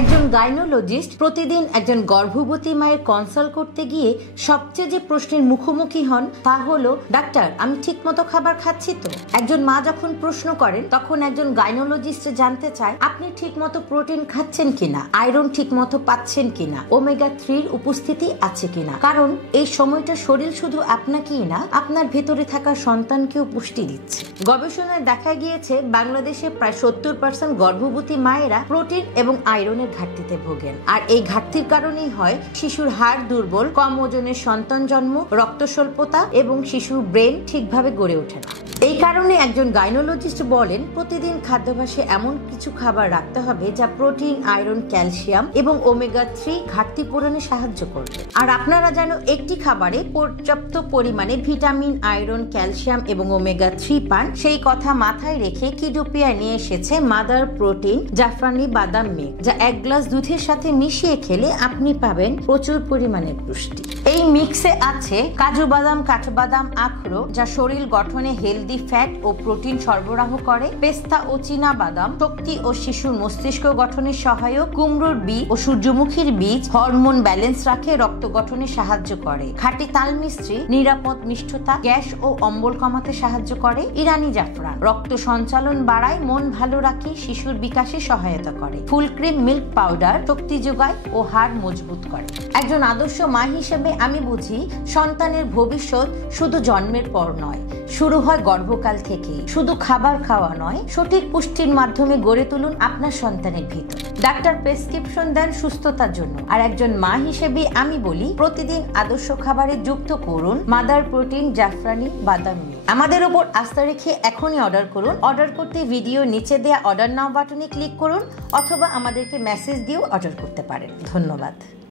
একজন গাইনোলজিস্ট প্রতিদিন একজন গর্ভবতী মায়ের কনসাল্ট করতে গিয়ে সবচেয়ে যে প্রশ্নের মুখোমুখি হন তা হলো, ডাক্তার আমি ঠিকমতো খাবার খাচ্ছি তো? একজন মা যখন প্রশ্ন করেন তখন একজন গাইনোলজিস্ট জানতে চায় আপনি ঠিকমতো প্রোটিন খাচ্ছেন কিনা, আয়রন ঠিকমতো পাচ্ছেন কিনা, ওমেগা 3 উপস্থিতি আছে কিনা। কারণ এই সময়টা শরীর শুধু আপনাকেই না, আপনার ভেতরে থাকা সন্তানকেও পুষ্টি দিচ্ছে। গবেষণায় দেখা গিয়েছে বাংলাদেশে প্রায় 70% গর্ভবতী মায়েরা প্রোটিন এবং আয়রনের ঘাটতিতে ভোগেন। আর এই ঘাটতির কারণেই হয় শিশুর হাড় দুর্বল, কম ওজনের সন্তান জন্ম, রক্ত স্বল্পতা এবং শিশুর ব্রেন ঠিকভাবে গড়ে ওঠে না। এই কারণে একজন গাইনোলজিস্ট বলেন প্রতিদিন খাদ্যাভ্যাসে এমন কিছু খাবার রাখতে হবে যা প্রোটিন, আয়রন, ক্যালসিয়াম এবং ওমেগা 3 ঘাটতি পূরণে সাহায্য করবে। আর আপনারা যেন একটি খাবারে পর্যাপ্ত পরিমাণে ভিটামিন, আয়রন, ক্যালসিয়াম এবং ওমেগা 3 পান, সেই কথা মাথায় রেখে কিডোপিয়া নিয়ে এসেছে মাদার প্রোটিন জাফরানি বাদাম মিল্ক, যা 1 গ্লাস দুধের সাথে মিশিয়ে খেলে আপনি পাবেন প্রচুর পরিমাণে পুষ্টি। এই মিক্সে আছে কাজু বাদাম, কাঠবাদাম, আখরোট যা শরীর গঠনে হেলদি ফ্যাট ও প্রোটিন সরবরাহ করে, পেস্তা ও চীনা বাদাম শক্তি ও শিশুর মস্তিষ্ক গঠনে সহায়ক, কুমড়োর বীজ ও সূর্যমুখীর বীজ হরমোন ব্যালেন্স রাখে, রক্ত গঠনে সাহায্য করে, খাঁটি তাল মিস্ত্রি নিরাপদ মিষ্টতা, গ্যাস ও অম্বল কমাতে সাহায্য করে, ইরানি জাফরান রক্ত সঞ্চালন বাড়ায়, মন ভালো রাখে, শিশুর বিকাশে সহায়তা করে, ফুল ক্রিম মিল্ক পাউডার শক্তি যোগায় ও হাড় মজবুত করে। একজন আদর্শ মা হিসেবে আমি বুঝি সন্তানের ভবিষ্যৎ শুধু জন্মের পর নয়, শুরু হয় গর্ভকাল থেকে। শুধু খাবার খাওয়া নয়, সঠিক পুষ্টির মাধ্যমে গড়ে তুলুন আপনার সন্তানের ভিতর। ডাক্তার প্রেসক্রিপশন দেন সুস্থতার জন্য, আর একজন মা হিসেবে আমি বলি প্রতিদিন আদর্শ খাবারে যুক্ত করুন মাদার প্রোটিন জাফরানি বাদাম মিল্ক। আমাদের উপর আস্থা রেখে এখনই অর্ডার করুন। অর্ডার করতে ভিডিও নিচে দেয়া অর্ডার নাও বাটনে ক্লিক করুন অথবা আমাদেরকে মেসেজ দিয়েও অর্ডার করতে পারেন। ধন্যবাদ।